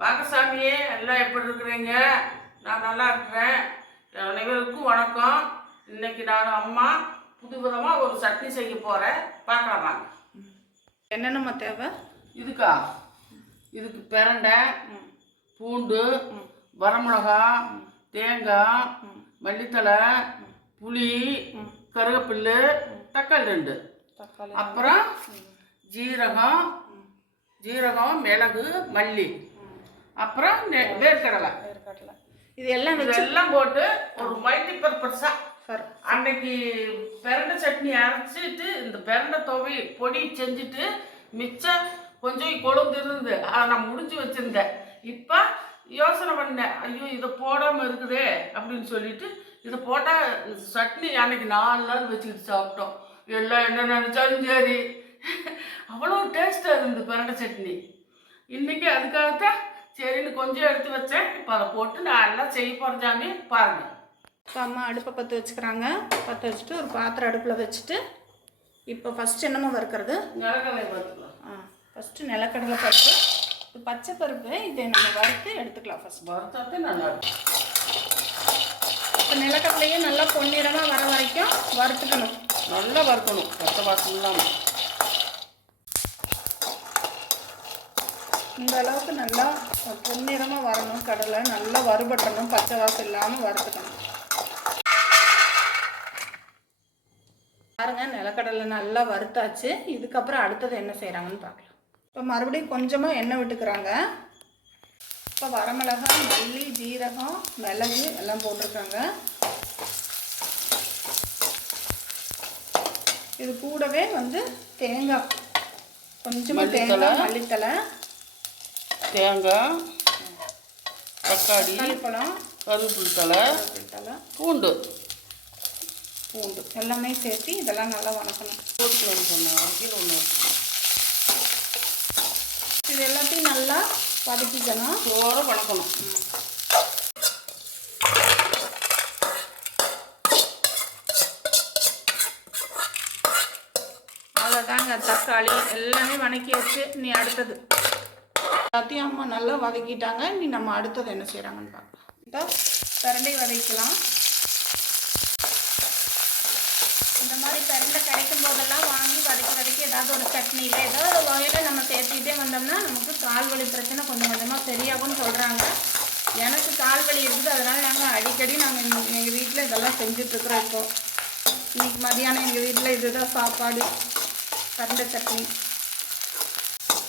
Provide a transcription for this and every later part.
வாங்க சாமியே எல்லாம் எப்படி இருக்கிறீங்க? நான் நல்லா இருக்கிறேன். அனைவருக்கும் வணக்கம். இன்னைக்கு நான் அம்மா புதுவிதமாக ஒரு சட்னி செய்ய போகிறேன் பார்க்கலாம் வாங்க. என்னென்னம்மா தேவை? இதுக்கா? இதுக்கு பிரண்டை பூண்டு வரமிளகா தேங்காய் மல்லித்தழை புளி கருவேப்பில்லு தக்காளி ரெண்டு. அப்புறம் ஜீரகம் ஜீரகம் மிளகு மல்லி. அப்புறம் நெ- வேர்க்கடலை. வேர்க்கடலை. இது எல்லாம் இதெல்லாம் போட்டு ஒரு மல்டி பர்பஸா சரி. அன்னைக்கு பிரண்டை சட்னி அரைச்சிட்டு இந்த பிரண்டை துவை பொடி செஞ்சுட்டு மிச்சம் கொஞ்சம் கொழுந்து இருந்து அதை நான் முடிஞ்சு வச்சிருந்தேன். இப்போ யோசனை பண்ணேன். ஐயோ இதை போடாமல் இருக்குதே அப்படின்னு சொல்லிட்டு இதை போட்டால் சட்னி அன்னைக்கு நாலு நாள் வச்சுக்கிட்டு சாப்பிட்டோம். எல்லாம் என்ன நினச்சாலும் சரி. அவ்வளோ டேஸ்ட்டாக இருந்தது பிரண்டை சட்னி. இன்னைக்கு அதுக்காகத்தான் சரின்னு கொஞ்சம் எடுத்து வச்சேன் இப்போ அதை போட்டு நான் எல்லாம் செய்ய போகிறேன் சாமி பாருங்கள் இப்போ அம்மா அடுப்பை பற்ற வச்சுக்கிறாங்க பற்ற வச்சுட்டு ஒரு பாத்திரம் அடுப்பில் வச்சுட்டு இப்போ ஃபஸ்ட்டு என்னமோ வறுக்கிறது நிலக்கடலை பார்த்துக்கலாம் ஆ ஃபஸ்ட்டு நிலக்கடலை பருப்பு இது பச்சை பருப்பு இதை நம்ம வறுத்து எடுத்துக்கலாம் ஃபஸ்ட் வறுத்தாத்தே நல்லா இருக்கும் இப்போ நிலக்கடலையே நல்லா பொன்னிறமாக வர வரைக்கும் வறுத்துக்கணும் நல்லா வறுக்கணும் பச்சை வாசம் இல்லாமல் இந்த அளவுக்கு நல்லா பொன்னிறமாக வரணும் கடலை நல்லா வறுபட்டணும் பச்சை வாசம் இல்லாமல் வறுத்துக்கணும். பாருங்க நிலக்கடலை நல்லா வறுத்தாச்சு. இதுக்கப்புறம் அடுத்தது என்ன செய்கிறாங்கன்னு பார்க்கலாம். இப்போ மறுபடியும் கொஞ்சமாக எண்ணெய் விட்டுக்கிறாங்க. இப்போ வரமிளகாய் மல்லி ஜீரகம் மிளகு எல்லாம் போட்டிருக்காங்க. இது கூடவே வந்து தேங்காய். கொஞ்சமாக. தேங்காய் மல்லித்தலை தேங்காய் தக்காளி தக்காளிப்பழம் கருவேப்பிலை தலை தலை பூண்டு. பூண்டு எல்லாமே சேர்த்து இதெல்லாம் நல்லா வணக்கணும். போட்டுக்கலாம்னு சொன்னேன். கீழே ஒன்று இது எல்லாத்தையும் நல்லா வதக்கிக்கணும். சோற வணக்கணும். அவ்வளோதாங்க தக்காளி. எல்லாமே வணக்கி வச்சு நீ அடுத்தது. எல்லாத்தையும் அம்மா நல்லா வதக்கிட்டாங்க. நீ நம்ம அடுத்தது என்ன செய்கிறாங்கன்னு பார்க்கலாம். இப்போ பிரண்டை வதக்கலாம். இந்த மாதிரி பிரண்டை கிடைக்கும் போதெல்லாம் வாங்கி வதக்கி வதக்கி ஏதாவது ஒரு சட்னியில் ஏதாவது ஒரு வகையில் நம்ம சேர்த்துக்கிட்டே வந்தோம்னா நமக்கு கால் வலி பிரச்சனை கொஞ்சம் கொஞ்சமாக சரியாகும்னு சொல்கிறாங்க எனக்கு கால் வலி இருக்குது. அதனால் நாங்கள் அடிக்கடி நாங்கள் எங்கள் வீட்டில் இதெல்லாம் செஞ்சிட்ருக்குறோம் இப்போது இன்றைக்கி மதியானம் எங்கள் வீட்டில் இதுதான் சாப்பாடு பிரண்டை சட்னி.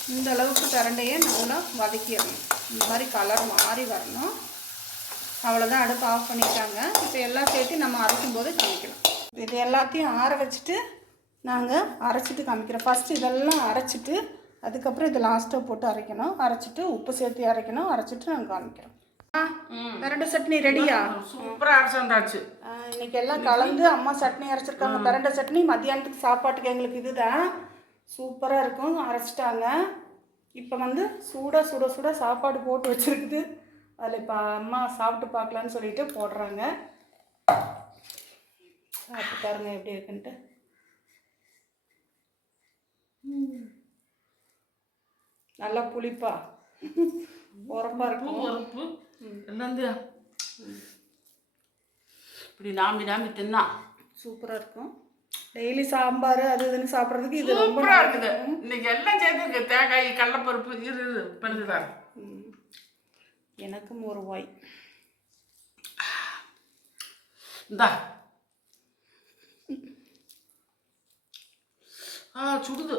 இந்த அளவுக்கு பிரண்டையை நல்லா வதக்கிடணும். இந்த மாதிரி கலர் மாறி வரணும். அவ்வளோதான் அடுப்பு ஆஃப் பண்ணிட்டாங்க. இப்போ எல்லாம் சேர்த்து நம்ம அரைக்கும் போது காமிக்கலாம். இது எல்லாத்தையும் ஆற வச்சுட்டு நாங்கள் அரைச்சிட்டு காமிக்கிறோம். ஃபஸ்ட்டு இதெல்லாம் அரைச்சிட்டு அதுக்கப்புறம் இது லாஸ்ட்டாக போட்டு அரைக்கணும். அரைச்சிட்டு உப்பு சேர்த்து அரைக்கணும். அரைச்சிட்டு நாங்கள் காமிக்கிறோம். ஆ பிரண்டை சட்னி ரெடியா சூப்பராக அரைச்சாந்தாச்சு ஆ, இன்னைக்கு எல்லாம் கலந்து அம்மா சட்னி அரைச்சிருக்காங்க. பிரண்டை சட்னி மத்தியானத்துக்கு சாப்பாட்டுக்கு எங்களுக்கு இதுதான். சூப்பராக இருக்கும். அரைச்சிட்டாங்க. இப்போ வந்து சூடாக சுட சுட சாப்பாடு போட்டு வச்சிருக்குது. அதில் இப்போ அம்மா சாப்பிட்டு பார்க்கலான்னு சொல்லிட்டு போடுறாங்க. சாப்பிட்டு பாருங்க எப்படி இருக்குன்ட்டு. நல்லா புளிப்பா. உரப்பா இருக்கும். எல்லாம் இந்த இப்படி நாம்பி நாம்பி தின்னா. சூப்பராக இருக்கும். டெய்லி சாம்பார் அது இதுன்னு சாப்பிட்றதுக்கு இது ரொம்ப இருக்குது. இன்னைக்கு எல்லாம் சேர்த்துருக்கு தேங்காய் கடலைப்பருப்பு இரு இரு பண்ணுதான். எனக்கும் ஒரு வாய். இந்தா. ஆ சுடுது.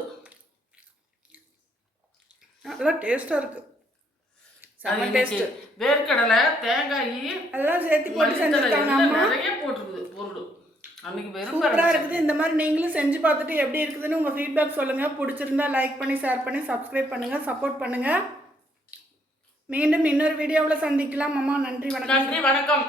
நல்லா டேஸ்ட்டாக இருக்கு. செம்ம டேஸ்ட் வேர்க்கடலை தேங்காய் அதெல்லாம் சேர்த்து போட்டு செஞ்சுருக்காங்க எல்லாம் நிறைய போட்டிருக்குது பொருள். சூப்பராக இருக்குது. இந்த மாதிரி நீங்களும் செஞ்சு பார்த்துட்டு எப்படி இருக்குதுன்னு உங்கள் ஃபீட்பேக் சொல்லுங்கள் பிடிச்சிருந்தா லைக் பண்ணி ஷேர் பண்ணி சப்ஸ்கிரைப் பண்ணுங்கள் சப்போர்ட் பண்ணுங்கள் மீண்டும் இன்னொரு வீடியோவில் சந்திக்கலாம். அம்மா நன்றி வணக்கம். நன்றி வணக்கம்.